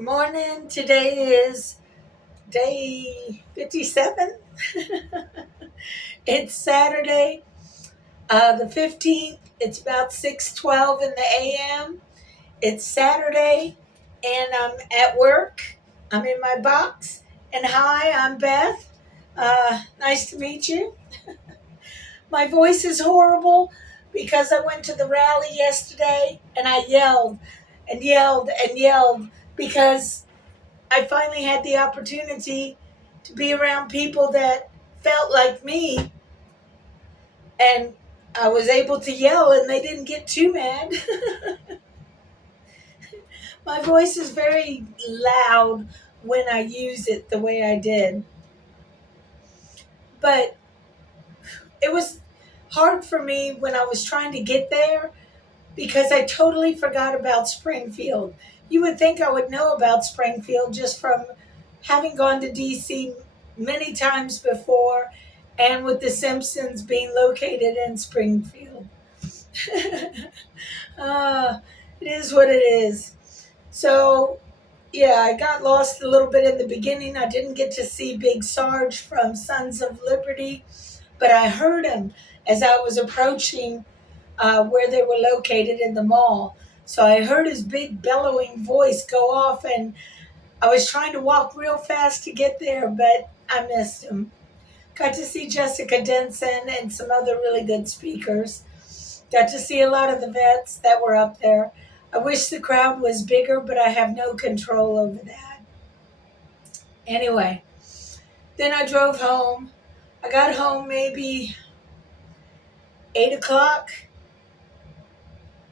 Morning. Today is day 57. It's Saturday, the 15th. It's about 6:12 in the a.m. It's Saturday, and I'm at work. I'm in my box. And hi, I'm Beth. Nice to meet you. My voice is horrible because I went to the rally yesterday and I yelled and yelled and yelled because I finally had the opportunity to be around people that felt like me, and I was able to yell and they didn't get too mad. My voice is very loud when I use it the way I did. But it was hard for me when I was trying to get there because I totally forgot about Springfield. You would think I would know about Springfield just from having gone to DC many times before and with The Simpsons being located in Springfield. uh, it is what it is. So, yeah, I got lost a little bit in the beginning. I didn't get to see Big Sarge from Sons of Liberty, but I heard him as I was approaching where they were located in the mall. So I heard his big bellowing voice go off, and I was trying to walk real fast to get there, but I missed him. Got to see Jessica Denson and some other really good speakers. Got to see a lot of the vets that were up there. I wish the crowd was bigger, but I have no control over that. Anyway, then I drove home. I got home maybe 8 o'clock.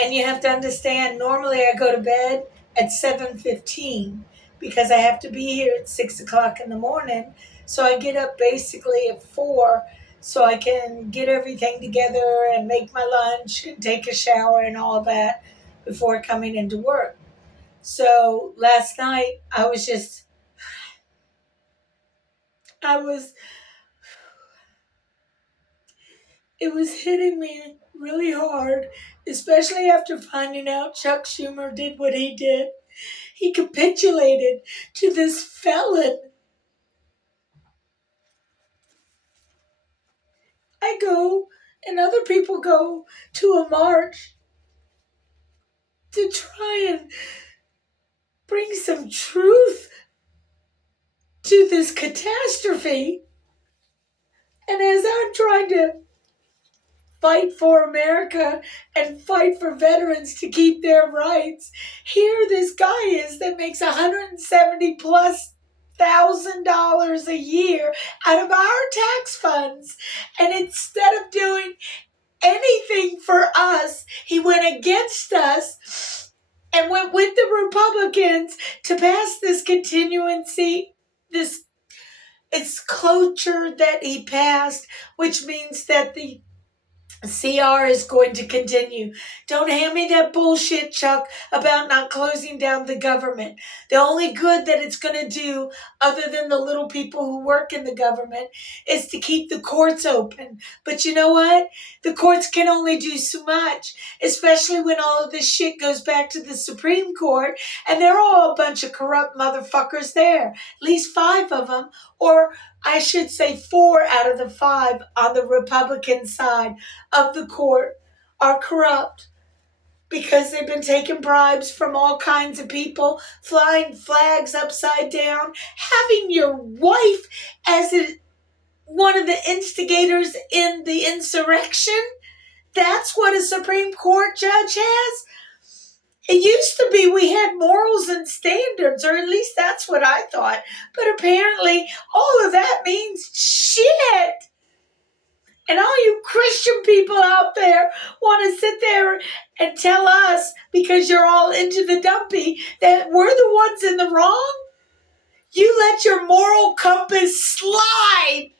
And you have to understand, normally I go to bed at 7:15 because I have to be here at 6 o'clock in the morning. So I get up basically at 4 so I can get everything together and make my lunch and take a shower and all that before coming into work. So last night I was, it was hitting me really hard, especially after finding out Chuck Schumer did what he did. He capitulated to this felon. I go and other people go to a march to try and bring some truth to this catastrophe. And as I'm trying to fight for America and fight for veterans to keep their rights, here this guy is that makes 170 plus $1,000 a year out of our tax funds. And instead of doing anything for us, he went against us and went with the Republicans to pass this continuancy, this it's cloture that he passed, which means that the CR is going to continue. Don't hand me that bullshit, Chuck, about not closing down the government. The only good that it's going to do, other than the little people who work in the government, is to keep the courts open. But you know what? The courts can only do so much, especially when all of this shit goes back to the Supreme Court, and they're all a bunch of corrupt motherfuckers there. At least 5 of them, or I should say 4 out of the 5 on the Republican side of the court are corrupt because they've been taking bribes from all kinds of people, flying flags upside down, having your wife as one of the instigators in the insurrection. That's what a Supreme Court judge has. It used to be we had morals and standards, or at least that's what I thought. But apparently, all of that means shit. And all you Christian people out there want to sit there and tell us, because you're all into the dumpy, that we're the ones in the wrong? You let your moral compass slide,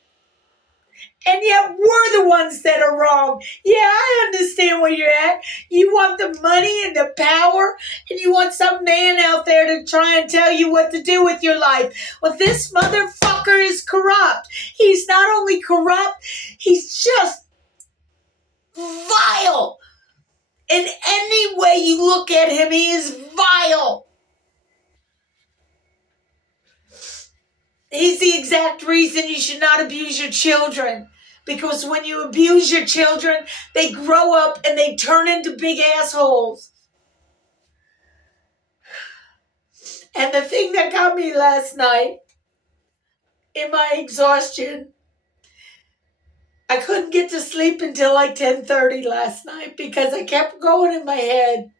and yet we're the ones that are wrong. Yeah, I understand where you're at. You want the money and the power, and you want some man out there to try and tell you what to do with your life. Well, this motherfucker is corrupt. He's not only corrupt, he's just vile. In any way you look at him, he is vile. He's the exact reason you should not abuse your children. Because when you abuse your children, they grow up and they turn into big assholes. And the thing that got me last night, in my exhaustion, I couldn't get to sleep until like 10:30 last night because I kept going in my head.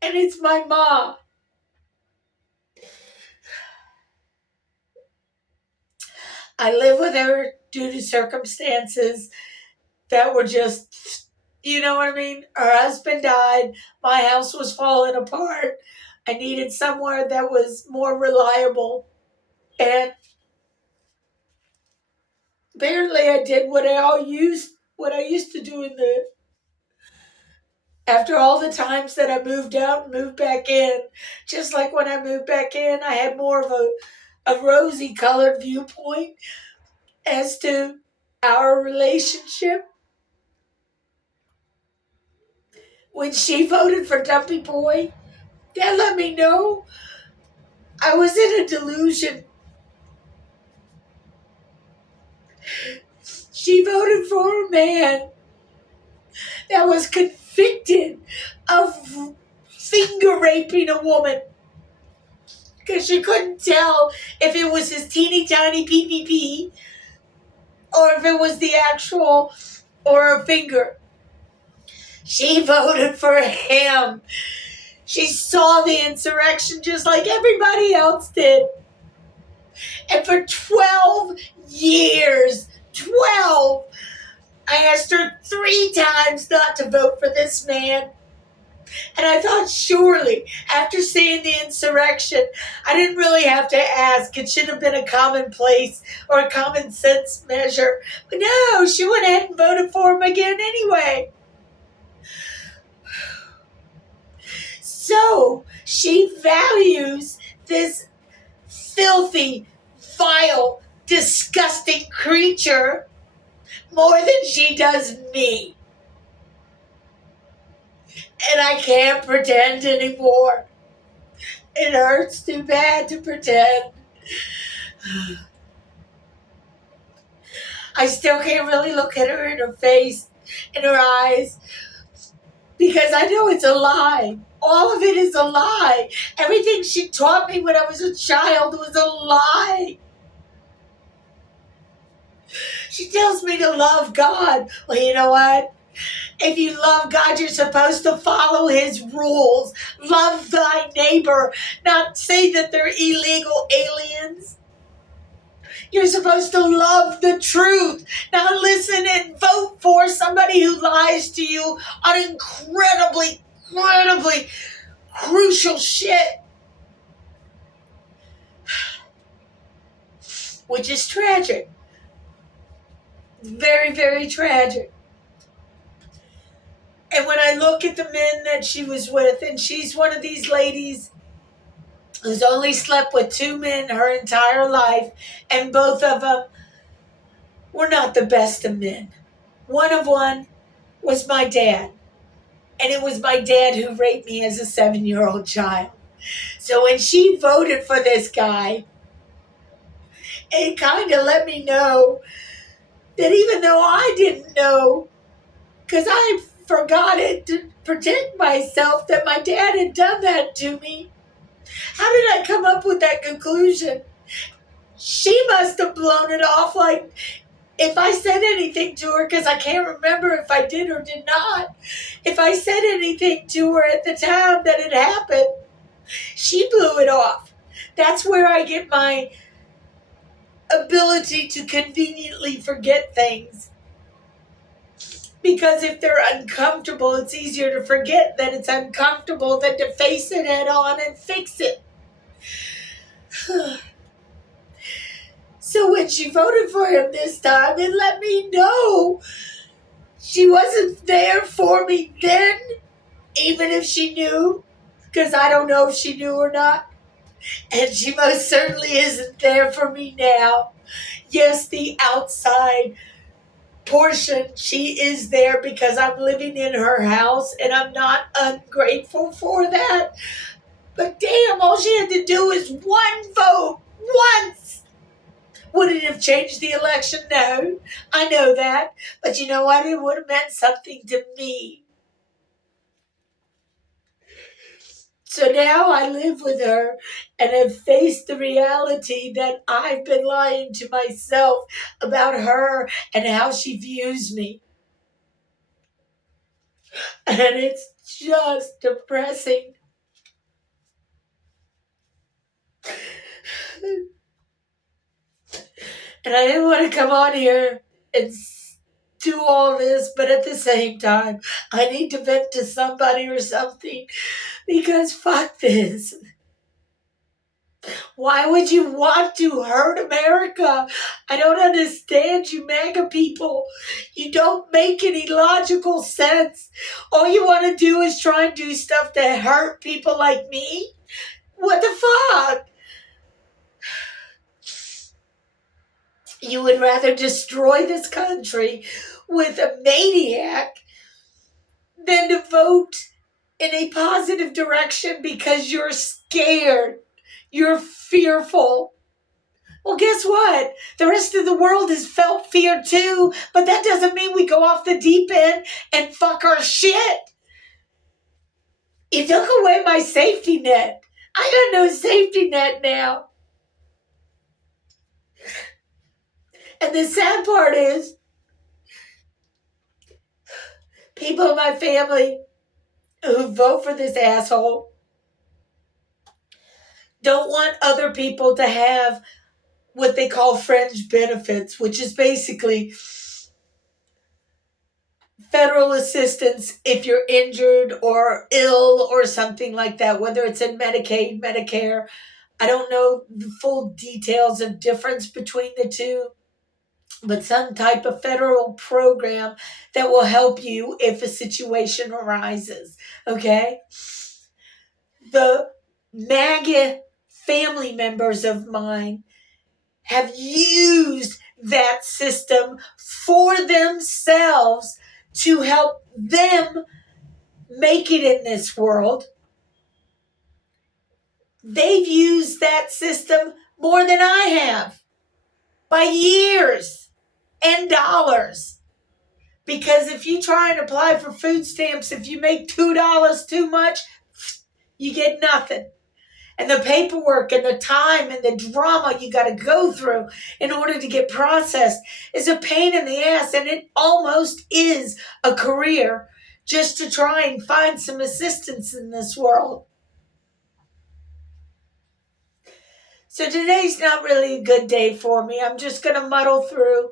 And it's my mom. I live with her due to circumstances that were just, you know what I mean? Her husband died. My house was falling apart. I needed somewhere that was more reliable. And apparently I did what I used to do after all the times that I moved out and moved back in. Just like when I moved back in, I had more of a rosy colored viewpoint as to our relationship. When she voted for Dumpy Boy, that let me know I was in a delusion. She voted for a man that was convicted of finger raping a woman because she couldn't tell if it was his teeny tiny PPP or if it was the actual or a finger. She voted for him. She saw the insurrection just like everybody else did. And for 12 years, 12, I asked her 3 times not to vote for this man. And I thought, surely, after seeing the insurrection, I didn't really have to ask. It should have been a commonplace or a common sense measure. But no, she went ahead and voted for him again anyway. So, she values this filthy, vile, disgusting creature more than she does me. And I can't pretend anymore. It hurts too bad to pretend. I still can't really look at her in her face, in her eyes, because I know it's a lie. All of it is a lie. Everything she taught me when I was a child was a lie. She tells me to love God. Well, you know what? If you love God, you're supposed to follow his rules. Love thy neighbor, not say that they're illegal aliens. You're supposed to love the truth, not listen and vote for somebody who lies to you on incredibly crucial shit. Which is tragic. Very, very tragic. And when I look at the men that she was with, and she's one of these ladies who's only slept with 2 men her entire life, and both of them were not the best of men. One was my dad, and it was my dad who raped me as a 7-year-old child. So when she voted for this guy, it kind of let me know that even though I didn't know, because I forgot it to protect myself, that my dad had done that to me. How did I come up with that conclusion? She must have blown it off like if I said anything to her, because I can't remember if I did or did not. If I said anything to her at the time that it happened, she blew it off. That's where I get my ability to conveniently forget things. Because if they're uncomfortable, it's easier to forget that it's uncomfortable than to face it head on and fix it. So when she voted for him this time, it let me know she wasn't there for me then, even if she knew, because I don't know if she knew or not. And she most certainly isn't there for me now. Yes, the outside portion, she is there because I'm living in her house, and I'm not ungrateful for that. But damn, all she had to do is one vote Once! Would it have changed the election? No. I know that. But you know what? It would have meant something to me. So now I live with her and have faced the reality that I've been lying to myself about her and how she views me. And it's just depressing. And I didn't want to come on here and do all this, but at the same time, I need to vent to somebody or something because fuck this. Why would you want to hurt America? I don't understand you MAGA people. You don't make any logical sense. All you want to do is try and do stuff that hurt people like me? What the fuck? You would rather destroy this country with a maniac than to vote in a positive direction because you're scared. You're fearful. Well, guess what? The rest of the world has felt fear too, but that doesn't mean we go off the deep end and fuck our shit. You took away my safety net. I got no safety net now. And the sad part is, people in my family who vote for this asshole don't want other people to have what they call fringe benefits, which is basically federal assistance if you're injured or ill or something like that, whether it's in Medicaid, Medicare. I don't know the full details of difference between the two, but some type of federal program that will help you if a situation arises. Okay? The MAGA family members of mine have used that system for themselves to help them make it in this world. They've used that system more than I have by years and dollars. Because if you try and apply for food stamps, if you make $2 too much, you get nothing. And the paperwork and the time and the drama you got to go through in order to get processed is a pain in the ass. And it almost is a career just to try and find some assistance in this world. So today's not really a good day for me. I'm just going to muddle through,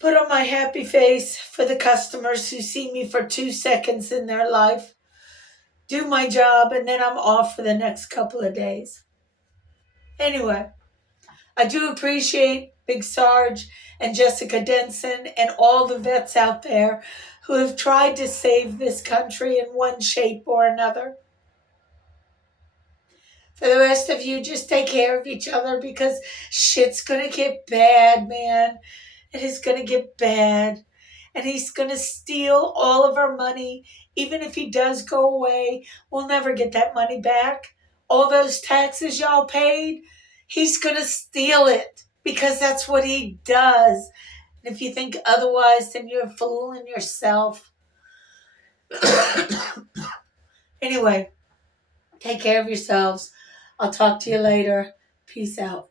put on my happy face for the customers who see me for 2 seconds in their life, do my job, and then I'm off for the next couple of days. Anyway, I do appreciate Big Sarge and Jessica Denson and all the vets out there who have tried to save this country in one shape or another. For the rest of you, just take care of each other because shit's gonna get bad, man. It is gonna get bad. And he's gonna steal all of our money. Even if he does go away, we'll never get that money back. All those taxes y'all paid, he's gonna steal it because that's what he does. And if you think otherwise, then you're fooling yourself. Anyway, take care of yourselves. I'll talk to you later. Peace out.